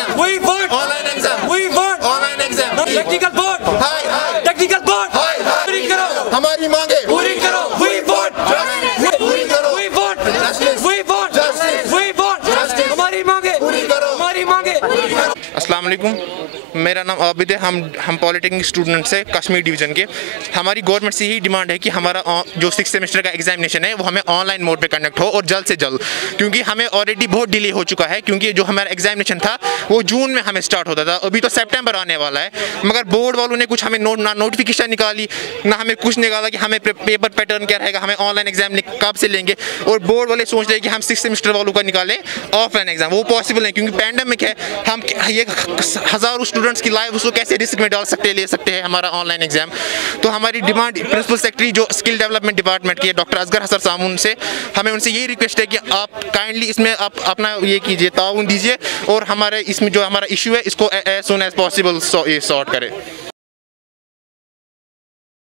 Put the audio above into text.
exam. We want Online exam. We want Online exam. technical board. Hi hi Technical board. हाय हाय पूरी करो. हमारी मांगे पूरी करो. We want. पूरी करो. We want. Justice. We want. Justice. We want. Justice. हमारी मांगे. पूरी करो. हमारी मांगे. अस्सलाम वालेकुम, मेरा नाम आबिद है। हम पॉलिटेक्निक स्टूडेंट से कश्मीर डिवीज़न के। हमारी गवर्नमेंट से यही डिमांड है कि हमारा जो 6th सेमेस्टर का एग्जामिनेशन है वो हमें ऑनलाइन मोड पे कंडक्ट हो और जल्द से जल्द, क्योंकि हमें ऑलरेडी बहुत डिले हो चुका है। क्योंकि जो हमारा एग्जामिनेशन था वो जून में हमें स्टार्ट होता था, अभी तो सितंबर आने वाला है, मगर बोर्ड वालों ने कुछ हमें ना नोटिफिकेशन निकाली, ना हमें कुछ निकाला कि हमें पेपर पैटर्न क्या रहेगा, हमें ऑनलाइन एग्जाम कब से लेंगे। और बोर्ड वाले सोच रहे हैं कि हम 6th सेमेस्टर वालों का निकालें ऑफलाइन एग्जाम। वो पॉसिबल नहीं, क्योंकि पैंडेमिक है। हम ये हज़ारों स्टूडेंट्स की लाइफ उसको कैसे रिस्क में डाल सकते हैं, ले सकते हैं हमारा ऑनलाइन एग्जाम। तो हमारी डिमांड प्रिंसिपल सेक्रेटरी जो स्किल डेवलपमेंट डिपार्टमेंट की है डॉक्टर असगर हसन सामून से, हमें उनसे यही रिक्वेस्ट है कि आप काइंडली इसमें आप अपना ये कीजिए, ताउन दीजिए और हमारे इसमें जो हमारा इशू है इसको as soon as possible sort करें।